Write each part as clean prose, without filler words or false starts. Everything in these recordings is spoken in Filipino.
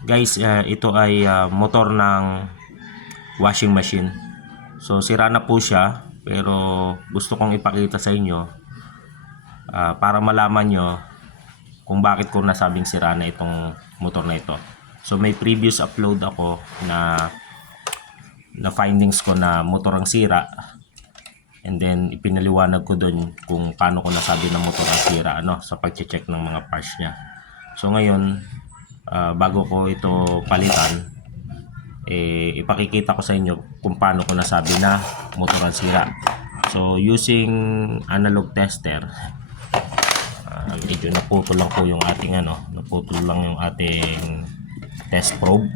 Guys, ito ay motor ng washing machine. So sira na po siya, pero gusto kong ipakita sa inyo para malaman nyo kung bakit ko nasabing sira na itong motor na ito. So may previous upload ako na findings ko na motor ang sira, and then ipinaliwanag ko doon kung paano ko nasabi na motor ang sira sa pag-check ng mga parts niya. So ngayon, bago ko ito palitan, ipakikita ko sa inyo kung paano ko nasabi na motor ang sira. So using analog tester, medyo naputol lang po yung ating naputol lang yung ating test probe.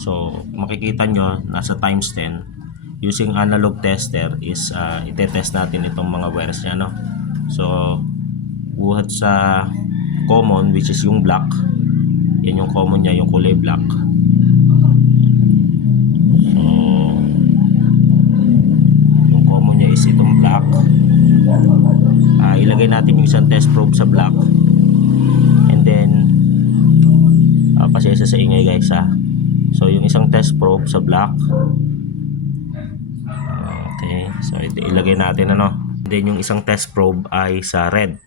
So makikita nyo nasa times 10. Using analog tester is itetest natin itong mga wires nya, So buhat sa common, which is yung black. Yan yung common nya, yung kulay black. So yung common nya is itong black. Ilagay natin yung isang test probe sa black, and then pasensya sa ingay guys So yung isang test probe sa black, okay, so ilagay natin then yung isang test probe ay sa red.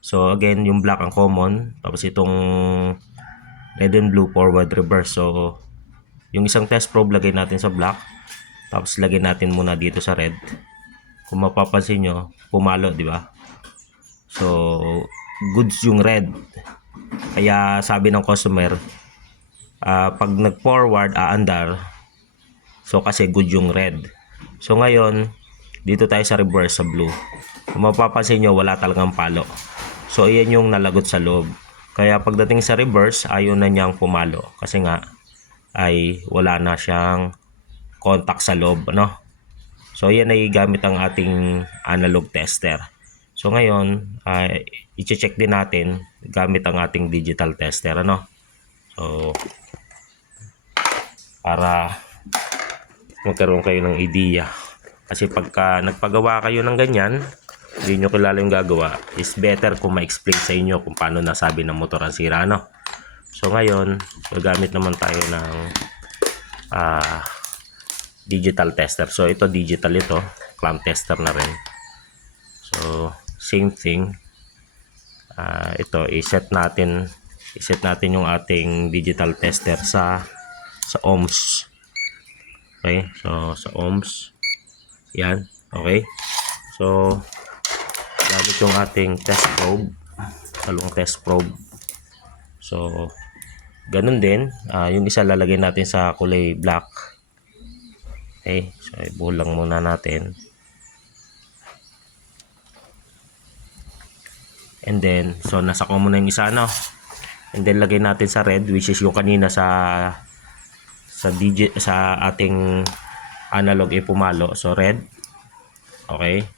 So again, yung black ang common, tapos itong red and blue forward reverse. So yung isang test probe lagay natin sa black, tapos lagay natin muna dito sa red. Kung mapapansin nyo, pumalo, di ba? So goods yung red, kaya sabi ng customer, pag nag-forward, aandar. So kasi good yung red. So ngayon, dito tayo sa reverse sa blue. Kung mapapansin nyo, wala talagang palo. So iyan yung nalagot sa loob. Kaya pagdating sa reverse, ayaw na niyang pumalo. Kasi nga, ay wala na siyang contact sa loob, So yan ay gamit ang ating analog tester. So ngayon, i-check din natin gamit ang ating digital tester, So para magkaroon kayo ng idea. Kasi pagka nagpagawa kayo ng ganyan, hindi nyo kilala yung gagawa, is better kung ma-explain sa inyo kung paano nasabi ng motor ang sira, So ngayon, gagamit naman tayo ng digital tester. So ito digital, ito clamp tester na rin. So same thing. Ito i-set natin yung ating digital tester sa ohms. Okay, so sa ohms yan. Okay, so gamit yung ating test probe, talong test probe. So ganun din, yung isa lalagay natin sa kulay black. Okay, so ibuhol lang muna natin, and then so nasa common na yung isa, and then lagay natin sa red, which is yung kanina sa ating analog pumalo. So red. Okay,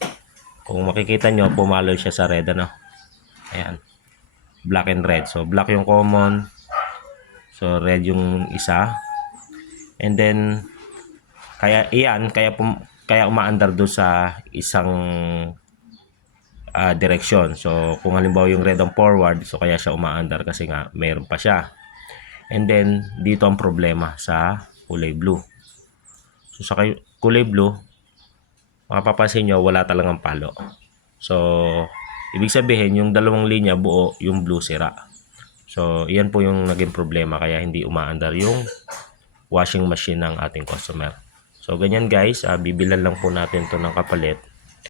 kung makikita nyo, pumalo siya sa red, ayan, black and red. So black yung common, so red yung isa, and then kaya umaandar doon sa isang direksyon. So kung halimbawa yung red ang forward, so kaya siya umaandar kasi nga mayroon pa siya. And then dito ang problema sa kulay blue. So sa kulay blue, mapapansin nyo, wala talagang palo. So ibig sabihin, yung dalawang linya buo, yung blue sira. So yan po yung naging problema, kaya hindi umaandar yung washing machine ng ating customer. So ganyan guys, bibilan lang po natin to ng kapalit.